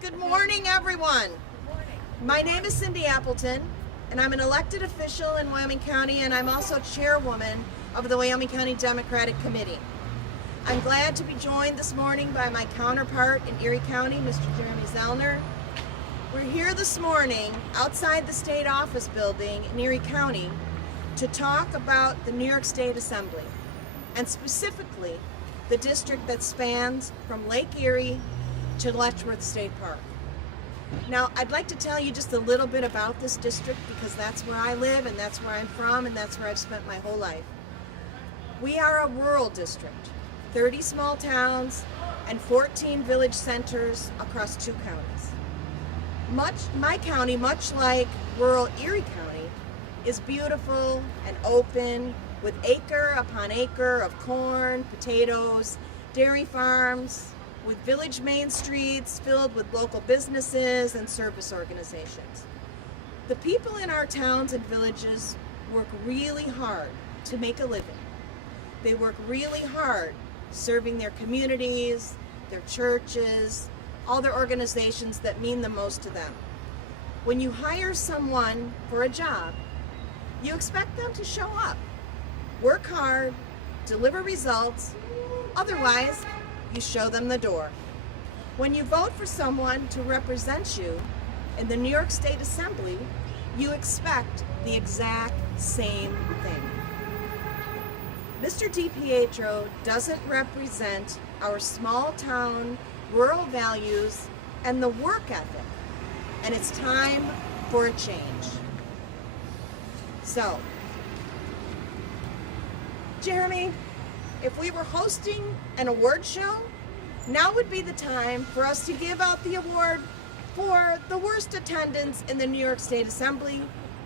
Good morning, everyone. My name is Cindy Appleton, and I'm an elected official in Wyoming County, and I'm also chairwoman of the Wyoming County Democratic Committee. I'm glad to be joined this morning by my counterpart in Erie County, Mr. Jeremy Zellner. We're here this morning outside the state office building in Erie County to talk about the New York State Assembly, and specifically the district that spans from Lake Erie to Letchworth State Park. Now, I'd like to tell you just a little bit about this district because that's where I live and that's where I'm from and that's where I've spent my whole life. We are a rural district, 30 small towns and 14 village centers across 2 counties. My county, much like rural Erie County, is beautiful and open with acre upon acre of corn, potatoes, dairy farms, with village main streets filled with local businesses and service organizations. The people in our towns and villages work really hard to make a living. They work really hard serving their communities, their churches, all their organizations that mean the most to them. When you hire someone for a job, you expect them to show up, work hard, deliver results, otherwise you show them the door. When you vote for someone to represent you in the New York State Assembly, you expect the exact same thing. Mr. DiPietro doesn't represent our small town, rural values, and the work ethic, and it's time for a change. So, Jeremy, if we were hosting an award show, now would be the time for us to give out the award for the worst attendance in the New York State Assembly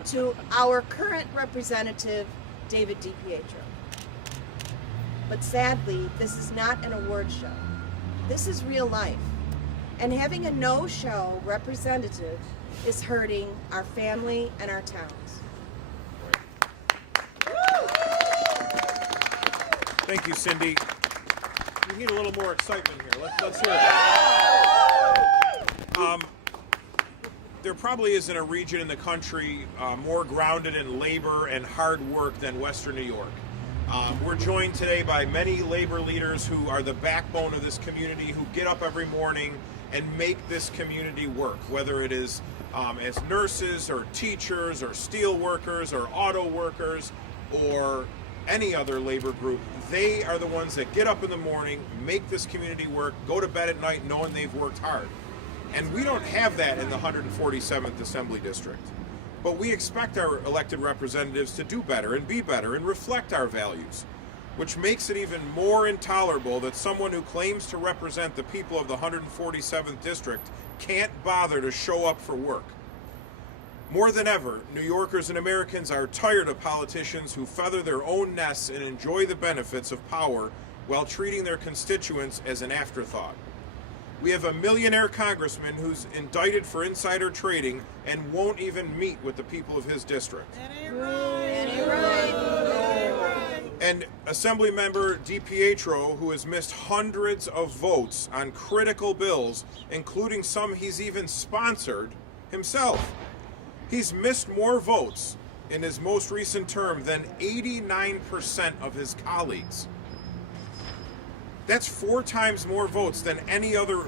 to our current representative, David DiPietro. But sadly, this is not an award show. This is real life. And having a no-show representative is hurting our family and our towns. Thank you, Cindy. We need a little more excitement here. Let's hear it. There probably isn't a region in the country more grounded in labor and hard work than Western New York. We're joined today by many labor leaders who are the backbone of this community, who get up every morning and make this community work, whether it is as nurses or teachers or steel workers or auto workers or any other labor group. They are the ones that get up in the morning, make this community work, go to bed at night knowing they've worked hard. And we don't have that in the 147th Assembly District. But we expect our elected representatives to do better and be better and reflect our values, which makes it even more intolerable that someone who claims to represent the people of the 147th District can't bother to show up for work. More than ever, New Yorkers and Americans are tired of politicians who feather their own nests and enjoy the benefits of power while treating their constituents as an afterthought. We have a millionaire congressman who's indicted for insider trading and won't even meet with the people of his district. And Assemblymember DiPietro, who has missed hundreds of votes on critical bills, including some he's even sponsored himself. He's missed more votes in his most recent term than 89% of his colleagues. That's 4 times more votes than any other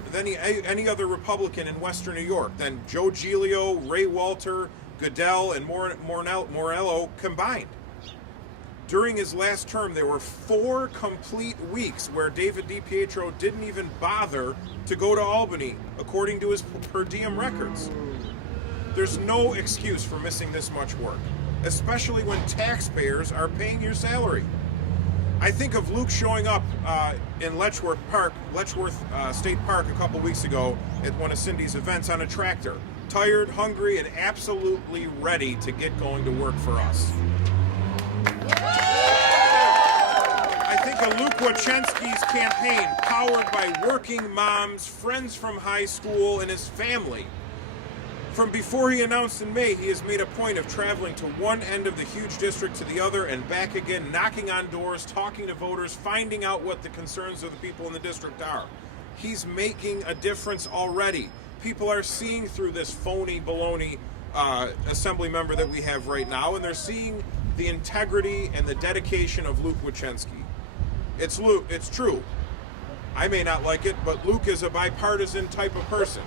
Republican in Western New York, than Joe Giglio, Ray Walter, Goodell, and Morello combined. During his last term, there were 4 complete weeks where David DiPietro didn't even bother to go to Albany, according to his per diem records. There's no excuse for missing this much work, especially when taxpayers are paying your salary. I think of Luke showing up in Letchworth State Park a couple weeks ago at one of Cindy's events on a tractor, tired, hungry, and absolutely ready to get going to work for us. I think of Luke Wachensky's campaign, powered by working moms, friends from high school, and his family. From before he announced in May, he has made a point of traveling to one end of the huge district to the other and back again, knocking on doors, talking to voters, finding out what the concerns of the people in the district are. He's making a difference already. people are seeing through this phony baloney assembly member that we have right now, and they're seeing the integrity and the dedication of Luke Wachensky. It's Luke. It's true. I may not like it, but Luke is a bipartisan type of person.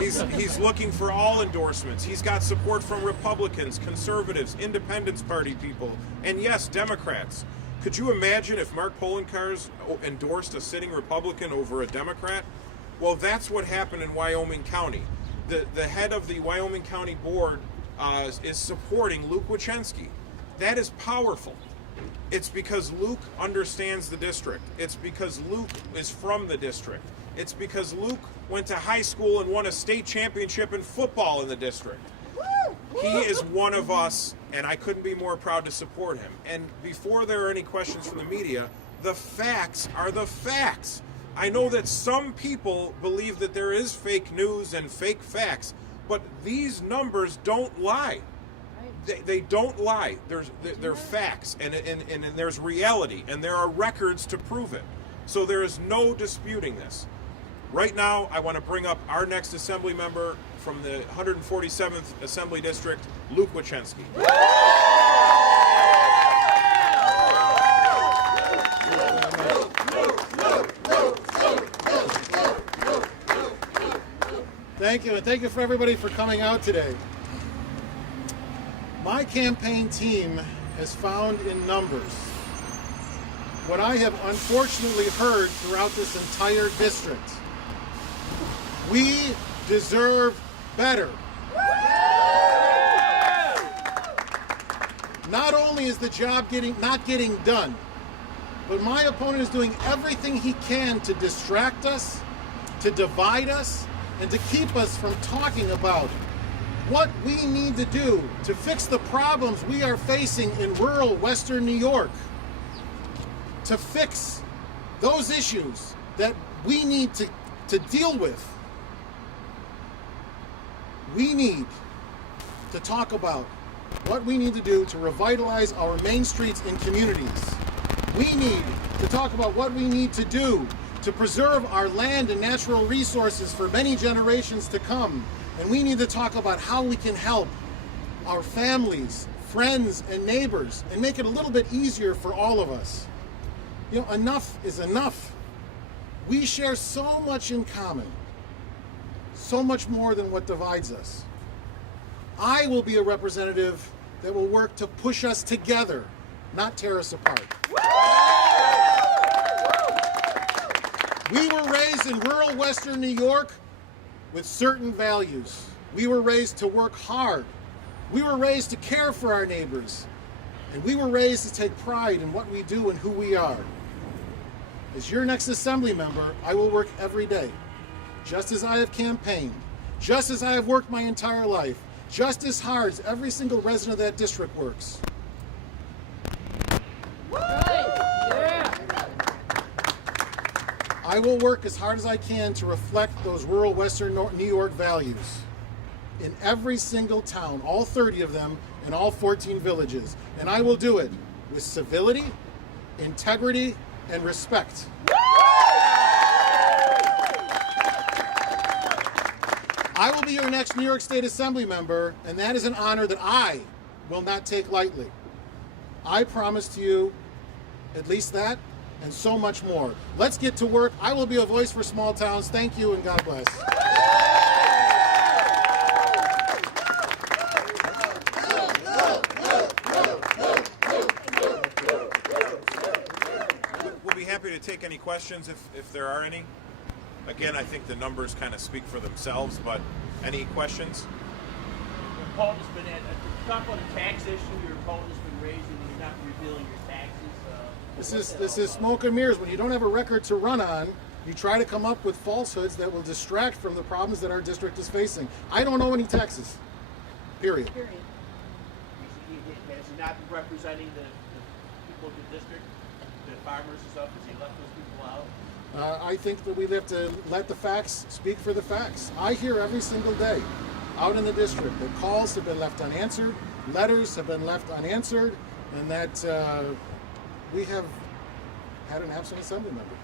He's looking for all endorsements. He's got support from Republicans, conservatives, Independence Party people, and yes, Democrats. Could you imagine if Mark Poloncarz endorsed a sitting Republican over a Democrat? Well, that's what happened in Wyoming County. The head of the Wyoming County Board is supporting Luke Wachensky. That is powerful. It's because Luke understands the district. It's because Luke is from the district. It's because Luke went to high school and won a state championship in football in the district. He is one of us, and I couldn't be more proud to support him. And before there are any questions from the media, the facts are the facts. I know that some people believe that there is fake news and fake facts, but these numbers don't lie. They don't lie. They're facts, and there's reality, and there are records to prove it. So there is no disputing this. Right now, I want to bring up our next assembly member from the 147th Assembly District, Luke Wachensky. Thank you, and thank you for everybody for coming out today. My campaign team has found in numbers what I have unfortunately heard throughout this entire district. We deserve better. Not only is the job not getting done, but my opponent is doing everything he can to distract us, to divide us, and to keep us from talking about what we need to do to fix the problems we are facing in rural Western New York, to fix those issues that we need to deal with. We need to talk about what we need to do to revitalize our main streets and communities. We need to talk about what we need to do to preserve our land and natural resources for many generations to come. And we need to talk about how we can help our families, friends, and neighbors and make it a little bit easier for all of us. You know, enough is enough. We share so much in common, so much more than what divides us. I will be a representative that will work to push us together, not tear us apart. We were raised in rural Western New York with certain values. We were raised to work hard. We were raised to care for our neighbors. And we were raised to take pride in what we do and who we are. As your next assembly member, I will work every day, just as I have campaigned, just as I have worked my entire life, just as hard as every single resident of that district works. I will work as hard as I can to reflect those rural Western New York values in every single town, all 30 of them, in all 14 villages. And I will do it with civility, integrity, and respect. I will be your next New York State Assembly member, and that is an honor that I will not take lightly. I promise to you at least that, and so much more. Let's get to work. I will be a voice for small towns. Thank you, and God bless. We'll be happy to take any questions if there are any. Again, I think the numbers kind of speak for themselves, but any questions? Your opponent has been talk about the tax issue. Your opponent has been raising, and you're not revealing your taxes. This is smoke and mirrors. When you don't have a record to run on, you try to come up with falsehoods that will distract from the problems that our district is facing. I don't owe any taxes. Period. Has he not been representing the people of the district, the farmers and stuff? Has he left those people out? I think that we have to let the facts speak for the facts. I hear every single day out in the district that calls have been left unanswered, letters have been left unanswered, and that we have had an absent assembly member.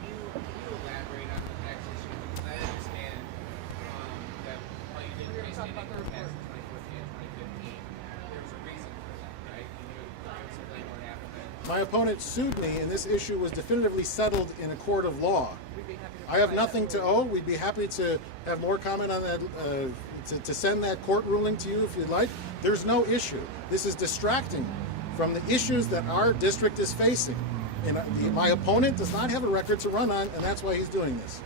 Can you elaborate on the tax issue? Because I understand My opponent sued me, and this issue was definitively settled in a court of law. I have nothing to owe. We'd be happy to have more comment on that, to send that court ruling to you if you'd like. There's no issue. This is distracting from the issues that our district is facing. And my opponent does not have a record to run on, and that's why he's doing this.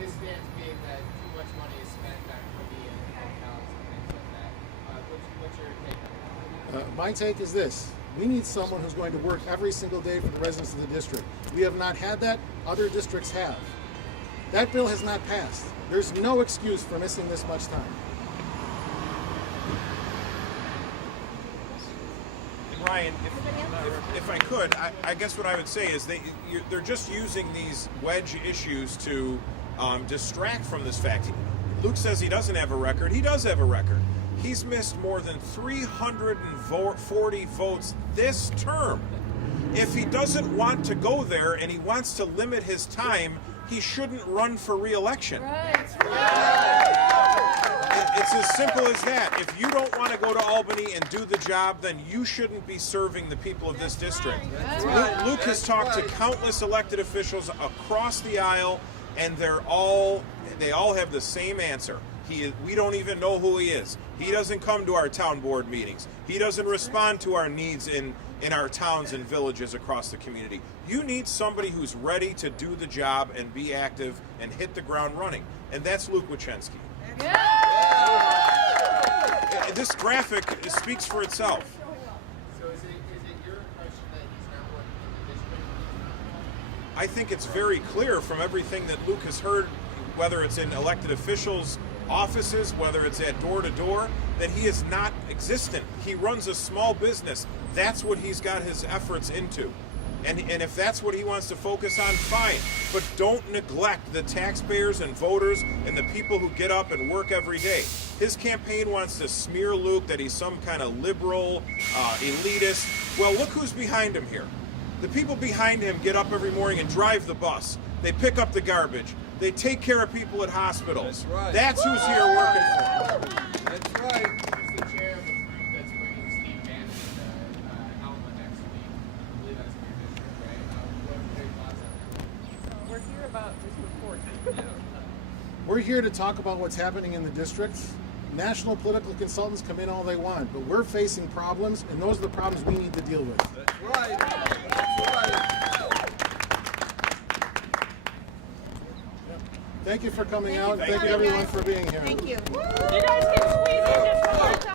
His stance being that too much money is spent on Kirby and hotels and things like that. What's your take on that? My take is this. We need someone who's going to work every single day for the residents of the district. We have not had that. Other districts have. That bill has not passed. There's no excuse for missing this much time. And Ryan, if I could, I guess what I would say is they're just using these wedge issues to distract from this fact. Luke says he doesn't have a record. He does have a record. He's missed more than 340 votes this term. If he doesn't want to go there and he wants to limit his time, he shouldn't run for re-election. It's as simple as that. If you don't want to go to Albany and do the job, then you shouldn't be serving the people of this district. Luke has talked to countless elected officials across the aisle, and they all have the same answer. We don't even know who he is. He doesn't come to our town board meetings. He doesn't respond to our needs in our towns and villages across the community. You need somebody who's ready to do the job and be active and hit the ground running. And that's Luke Wachensky. This graphic speaks for itself. So is it your impression that he's not working in the district? I think it's very clear from everything that Luke has heard, whether it's in elected officials' offices, whether it's at door to door, that he is not existent. He runs a small business. That's what he's got his efforts into. And if that's what he wants to focus on, fine. But don't neglect the taxpayers and voters and the people who get up and work every day. His campaign wants to smear Luke that he's some kind of liberal, elitist. Well, look who's behind him here. The people behind him get up every morning and drive the bus. They pick up the garbage. They take care of people at hospitals. That's right. That's who's here working for him. That's right. He's the chair of a group that's bringing Steve Bannon to Alma next week. I believe that's in your district, right? What are your thoughts on that? We're here about this report. We're here to talk about what's happening in the districts. National political consultants come in all they want, but we're facing problems, and those are the problems we need to deal with. That's right. That's right. Thank you for coming out. Thank you everyone for being here. Thank you. You guys can squeeze in just one more time.